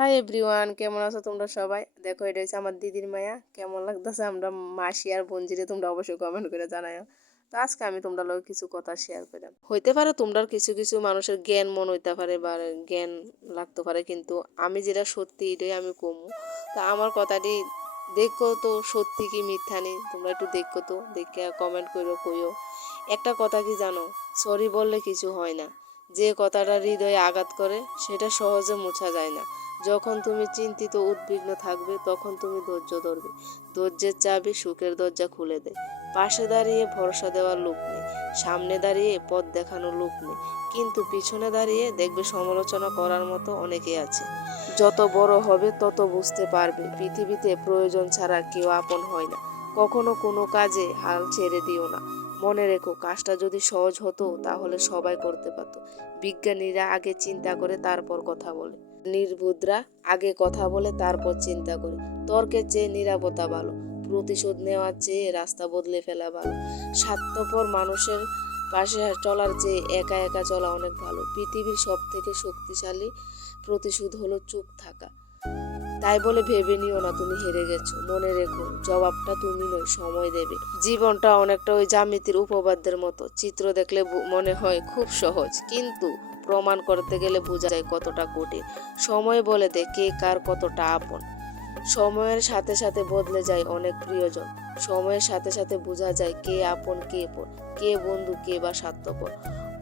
Hi everyone, কেমন আছো তোমরা সবাই? দেখো, এটা হচ্ছে আমার দিদির মায়া। কেমন লাগতেছে আমরা মাসি আর বোনজিরে তোমরা অবশ্যই কমেন্ট করে জানাও। তো আজকে আমি তোমরা লোক কিছু কথা শেয়ার করলাম। হইতে পারে তোমরা কিছু কিছু মানুষের জ্ঞান মন হইতে পারে বা জ্ঞান লাগতে পারে, কিন্তু আমি যেটা সত্যি এটাই আমি কমু। তা আমার কথাটি দেখো তো সত্যি কি মিথ্যা নেই, তোমরা একটু দেখো তো, দেখে কমেন্ট করো কইও। একটা কথা কি জানো, সরি বললে কিছু হয় না। যে কথাটা হৃদয়ে আঘাত করে সেটা সহজে মোছা যায় না। যখন তুমি চিন্তিত উদ্বিগ্ন থাকবে তখন তুমি ধৈর্য ধরবে। ধৈর্যের চাবি সুখের দরজা খুলে দেয়। পাশে দাঁড়িয়ে ভরসা দেওয়ার লোক নেই, সামনে দাঁড়িয়ে পথ দেখানোর লোক নেই, কিন্তু পিছনে দাঁড়িয়ে দেখবে সমালোচনা করার মতো অনেকে আছে। যত বড় হবে তত বুঝতে পারবে পৃথিবীতে প্রয়োজন ছাড়া কেউ আপন হয় না। কখনো কোনো কাজে হাল ছেড়ে দিও না। মনে রেখো, কাজটা যদি সহজ হতো তাহলে সবাই করতে পারত। বিজ্ঞানীরা আগে চিন্তা করে তারপর কথা বলে, নির্বুধরা আগে কথা বলে তারপর চিন্তা করে। তর্কের চেয়ে নীরবতা ভালো, প্রতিশোধ নেওয়ার চেয়ে রাস্তা বদলে ফেলা ভালো। স্বার্থপর মানুষের পাশে চলার চেয়ে একা একা চলা অনেক ভালো। পৃথিবীর সব থেকে শক্তিশালী প্রতিশোধ হলো চুপ থাকা। তাই বলে ভেবে নিও না তুমি হেরে গেছো। মনে রেখো, জবাবটা তুমি নয়, সময় দেবে। জীবনটা অনেকটা ওই জ্যামিতির উপপাদ্যের মতো। চিত্র দেখলে মনে হয় খুব সহজ, কিন্তু প্রমাণ করতে গেলে বোঝা যায় কতটা কঠিন। সময় বলে দেয় কে কার কতটা আপন। সময়ের সাথে সাথে বদলে যায় অনেক প্রিয়জন। সময়ের সাথে সাথে বোঝা যায় কে আপন কে পর, কে বন্ধু কে বা স্বার্থপর।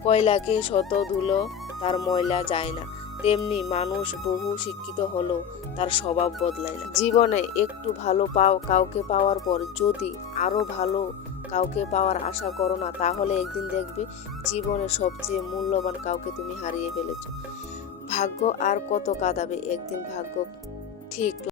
কয়লাকে শত ধুলো তার ময়লা যায় না, তেমনি মানুষ বহু শিক্ষিত হলেও তার স্বভাব বদলায় না। জীবনে একটু ভালো পাও কাউকে পাওয়ার পর যদি আরো ভালো কাউকে পাওয়ার আশা করো না, তাহলে একদিন দেখবে জীবনে সবচেয়ে মূল্যবান কাউকে তুমি হারিয়ে ফেলেছো। ভাগ্য আর কত কাঁদাবে, একদিন ভাগ্য ঠিক